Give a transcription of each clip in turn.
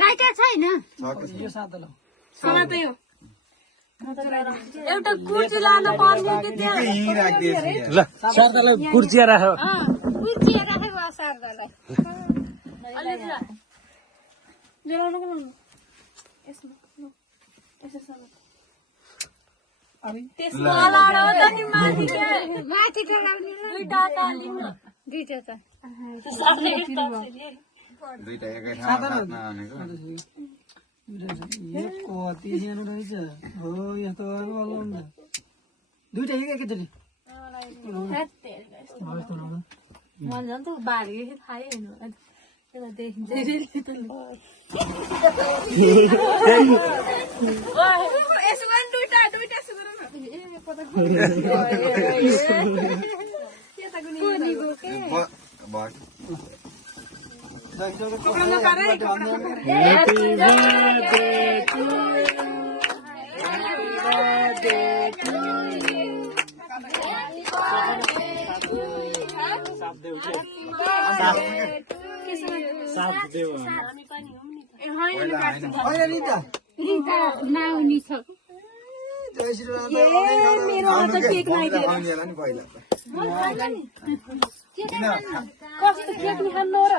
lighter छैन यो सातो ल समातै हो एउटा कुर्सी लान पर्ने कि त्यहाँ ल सरदारलाई कुर्चिया राख कुर्चिया राखेको सरदारलाई जलाउनुको लाउनु यसमा यसमा अनि त्यसको अलाडा हो त नि माथि के माथि टलाउने दुईटा तालिम न दुईटा त दुईटा एकै ठाउँमा साथमा आनेको यो कति सानो रहेछ हो यस्तो अलाउनु दुईटा एकैचोटि मन झन् त बाढी थाहै होइन त्यसलाई देखिन्छ यसो गर्न दुईटा सुरु नाउनी छ कस्तो केक नि खानु र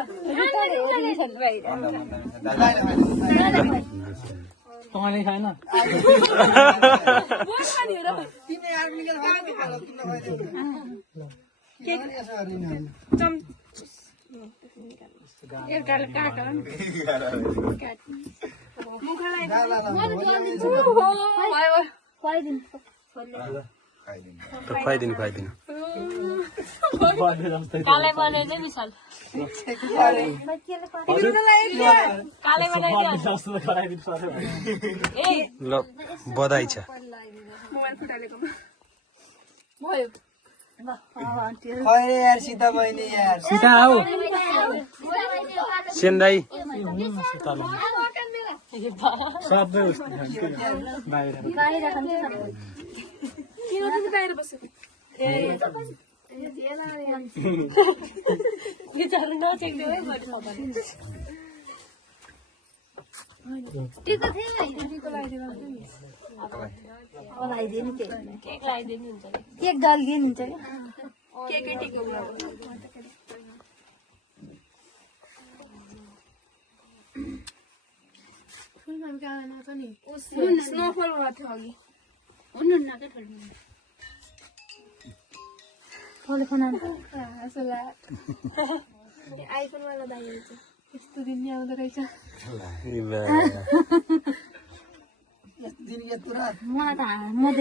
तँले खाएन एउटाले काट खुवाइदिनु काले बनाइदिए विशाल काले बनाइदिए ल बधाई छ खै यार सीता बहिनी यार सीता आऊ सेन्दाई सबै बाहिर बस्यो बिचारा नचेक्ने है टिको लगाइदिनु केक लगाइदिनु हुन्छ केक डल्किनु हुन्छ केकै टिको स्नोफल भएको थियो अघि हुनुहुन्न के आइफोन वाला दाइ यस्तो दिन नि आउँदो रहेछ यस्तो दिन यत्रो म